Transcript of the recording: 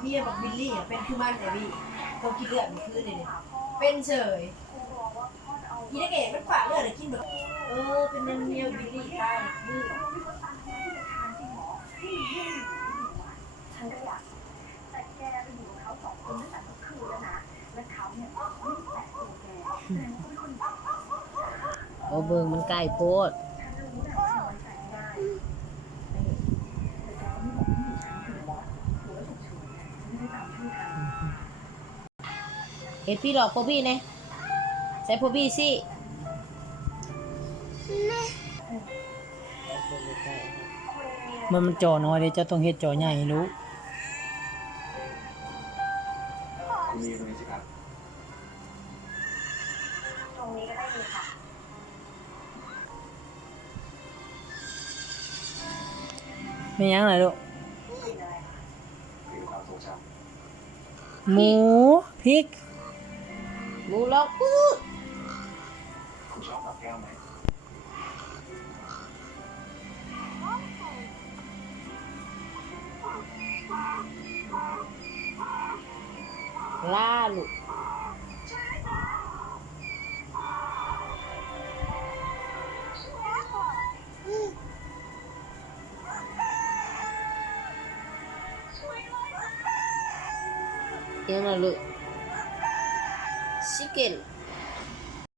เมียบอกบิลลี่เป็นคือมันแต่พี่เขากินเลือดมันคือเนี่ยเป็นเฉยกินได้เก๋มันฝากเลือดกินแบบเป็นมันเมียบิลลี่ตายมือฉันก็อยากแต่แกไปอยู่กับเขาสองคนตั้งแต่เมื่อคืนแล้วนะแล้วเขาเนี่ยไม่แตะตัวแกโอเบิงมันใกล้โพดเฮ็ดพี่หลอกพวกพี่เนี่ยใส่พวกพี่สิมันจอน้อยเลยจะต้องเฮ็ดจอใหญ่รู้คุณมีตรงนี้สิครับตรงนี้ก็ได้ดีค่ะไม่ยั้งเลยลูกคือความทรงจหมูพริกหมูลอกพูดำคุณชอบกับแก้วไหมล่าลูกยังไงลูกชิคเก้น